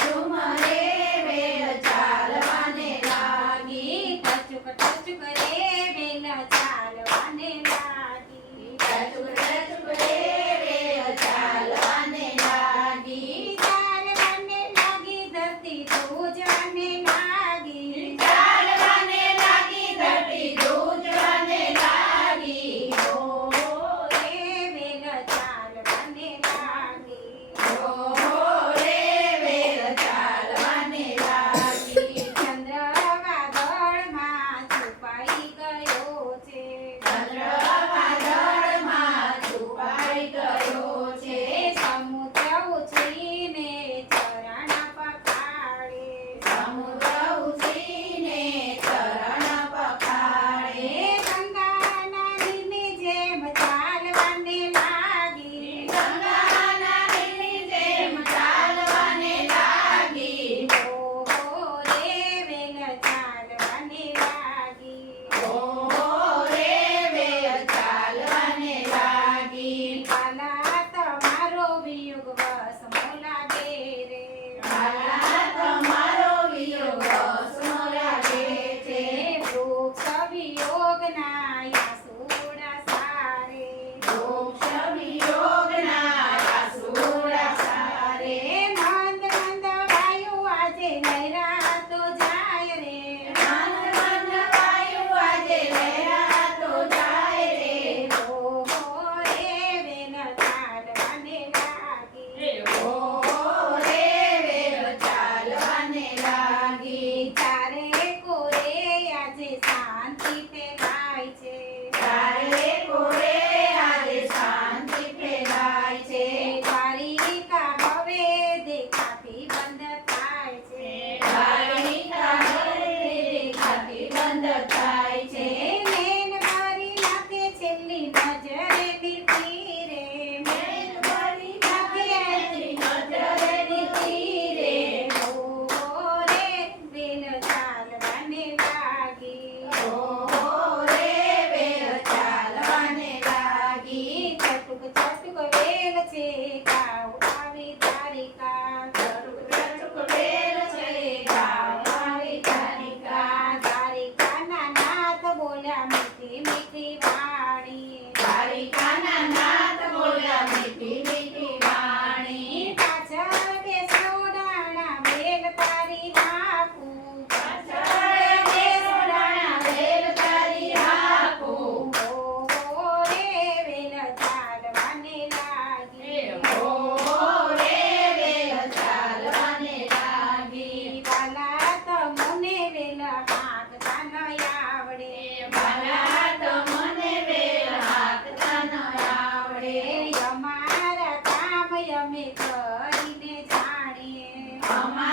ઝુમ રે વેલ ચાલવાને લાગી ટચુક ટચુક રે વેલ ચાલવાને લાગી ટચુક ટચુક રે વેલ ચાલવાને લાગી ચાલવાને લાગી ધરતી ધ્રુજવાને લાગી ચાલવાને લાગી ધરતી ધ્રુજવાને લાગી રે વેલ ચાલવાને લાગી રે વેલ ચાલવાને લાગી ચંદ્ર વાદળમાં છુપાઈ ગયો છે ચંદ્ર વાદળમાં છુપાઈ ગયો છે સમુદ્ર ઉછળીને ચરણ પખાડે સમુદ્ર ઉછીને ચરણ પખાડે ગંગાના નીરની જેમ ચાલવાને લાગી ગંગાના નીરની જેમ ચાલવાને લાગી રે વેલ ચાલવાને લાગી રે વેલ ચાલવાને લાગી કાલા તમારો વિયોગ વસમો લાગે રે કાલા તમારો વિયોગ વસમો લાગે છે વૃક્ષ વિયોગના આંસુડા સારે વૃક્ષ વિયોગના આંસુડા સારે મંદ મંદ વાયુ આજે લહેરાતો જાય રે મંદ મંદ વાયુ આજે લહેરાતો જાય રે રે વેલ ચાલવાને લાગી રે વેલ ચાલવાને લાગી ચારે કોરે આજે શાંતિ ફેલાય છે ચારે કોરે આજે શાંતિ ફેલાય છે દ્વારિકા હવે દેખાતી બંધ થાય છે દ્વારિકા હવે દેખાતી બંધ થાય છે નૈન ભરી નાખે છેલ્લી નજરે લીધી રે નૈન ભરી નાખે છેલ્લી નજરે લીધી રે રે વેલ ચાલવાને લાગી રે વેલ ચાલવાને લાગી ચટુક ચટુક વેલ છે ગાવ આવી તારિકા ચટુક ચટુક વેલ છે ગાવ આવી તારિકા તારિકાના નાથ બોલ્યા મીઠી મીઠી વાણી તારિકાના નાથ બોલ્યા મીઠી મીઠી વાણી પાછળ બેસો ડાણા વેલ તારી નાખું પાછળ બેસો ડાણા વેલ તારી હાકું રે વેલ ચાલવાને લાગી રે વેલ ચાલવાને લાગી વાલા તમને વેલ હાંકતા ન આવડે બાલા તમને વેલ હાંકતા ન આવડે અમારા કામ અમે કરીને જાણીએ અમારા